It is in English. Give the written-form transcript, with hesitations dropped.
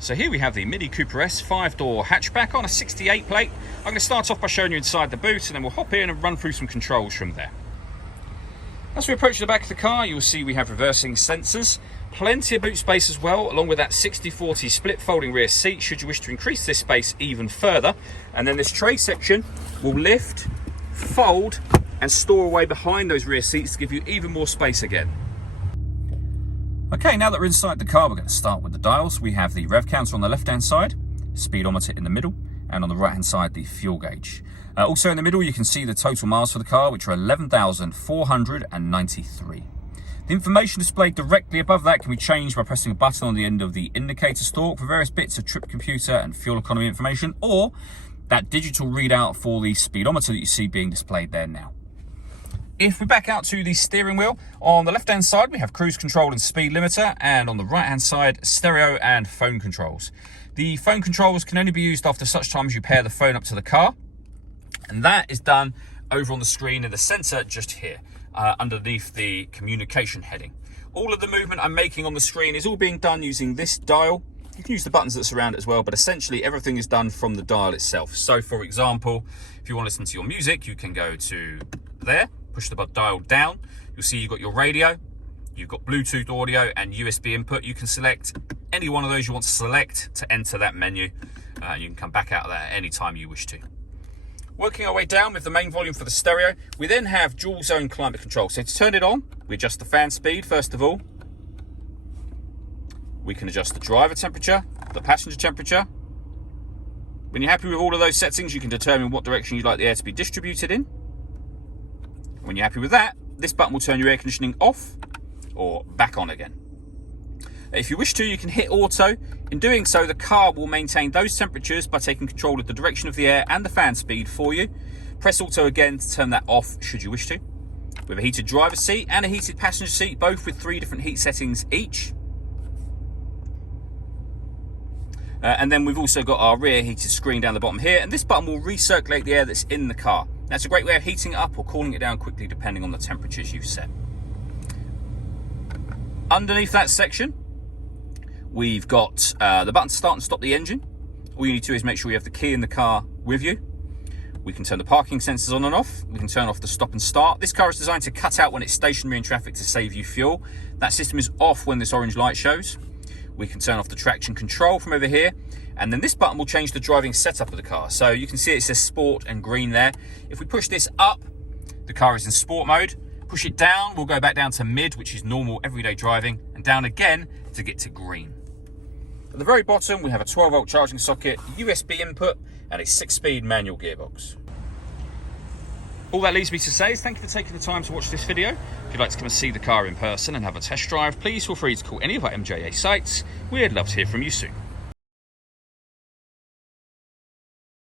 So here we have the Mini Cooper S 5-door hatchback on a 68 plate. I'm going to start off by showing you inside the boot, and then we'll hop in and run through some controls from there. As we approach the back of the car, you'll see we have reversing sensors, plenty of boot space as well, along with that 60/40 split folding rear seat should you wish to increase this space even further. And then this tray section will lift, fold and store away behind those rear seats to give you even more space again. Okay, now that we're inside the car, we're going to start with the dials. We have the rev counter on the left-hand side, speedometer in the middle, and on the right-hand side, the fuel gauge. Also in the middle, you can see the total miles for the car, which are 11,493. The information displayed directly above that can be changed by pressing a button on the end of the indicator stalk for various bits of trip computer and fuel economy information, or that digital readout for the speedometer that you see being displayed there now. If we back out to the steering wheel, on the left-hand side, we have cruise control and speed limiter, and on the right-hand side, stereo and phone controls. The phone controls can only be used after such time as you pair the phone up to the car, and that is done over on the screen in the center just here, underneath the communication heading. All of the movement I'm making on the screen is all being done using this dial. You can use the buttons that surround it as well, but essentially everything is done from the dial itself. So for example, if you want to listen to your music, you can go to there, push the dial down, you'll see you've got your radio, you've got Bluetooth audio and USB input. You can select any one of those you want to select to enter that menu. You can come back out of that at any time you wish to. Working our way down with the main volume for the stereo, we then have dual zone climate control. So to turn it on, we adjust the fan speed first of all. We can adjust the driver temperature, the passenger temperature. When you're happy with all of those settings, you can determine what direction you'd like the air to be distributed in. When you're happy with that, this button will turn your air conditioning off or back on again. If you wish to, you can hit auto. In doing so, the car will maintain those temperatures by taking control of the direction of the air and the fan speed for you. Press auto again to turn that off should you wish to. We have a heated driver's seat and a heated passenger seat, both with 3 different heat settings each. And then we've also got our rear heated screen down the bottom here, and this button will recirculate the air that's in the car. That's a great way of heating it up or cooling it down quickly depending on the temperatures you've set. Underneath that section, we've got the button to start and stop the engine. All you need to do is make sure you have the key in the car with you. We can turn the parking sensors on and off. We can turn off the stop and start. This car is designed to cut out when it's stationary in traffic to save you fuel. That system is off when this orange light shows. We can turn off the traction control from over here, and then this button will change the driving setup of the car. So you can see it says sport and green there. If we push this up, the car is in sport mode. Push it down, we'll go back down to mid, which is normal everyday driving, and down again to get to green. At the very bottom, we have a 12-volt charging socket, USB input, and a 6-speed manual gearbox. All that leaves me to say is thank you for taking the time to watch this video. If you'd like to come and see the car in person and have a test drive, please feel free to call any of our MJA sites. We'd love to hear from you soon.